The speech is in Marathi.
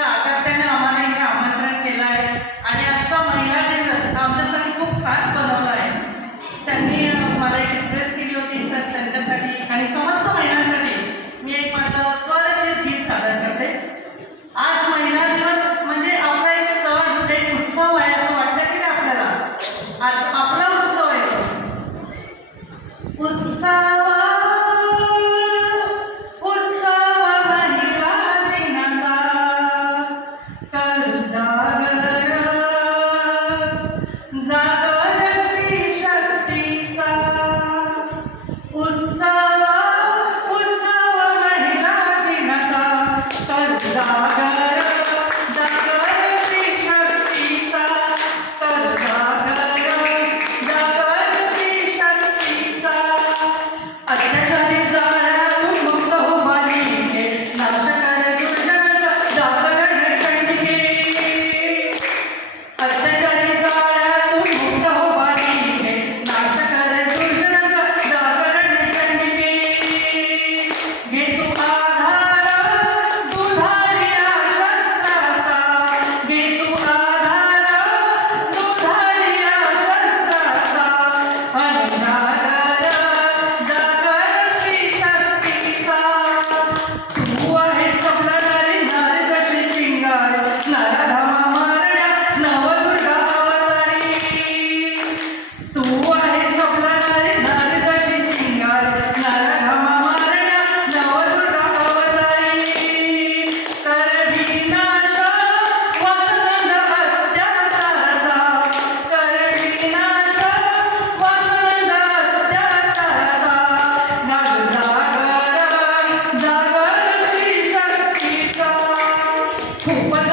आकर्त्याने आम्हाला इथे आमंत्रण केलं आहे आणि आजचा महिला दिवस आमच्यासाठी खूप खास बनवला आहे. त्यांनी मला एक रिक्वेस्ट केली होती, तर त्यांच्यासाठी आणि समस्त महिलांसाठी मी एक माझं स्वरचित गीत सादर करते. आज महिला दिवस म्हणजे आपला एक सण, एक उत्सव आहे असं वाटतं की नाही आपल्याला? आज आपला उत्सव आहे तो उत्सव. खूपच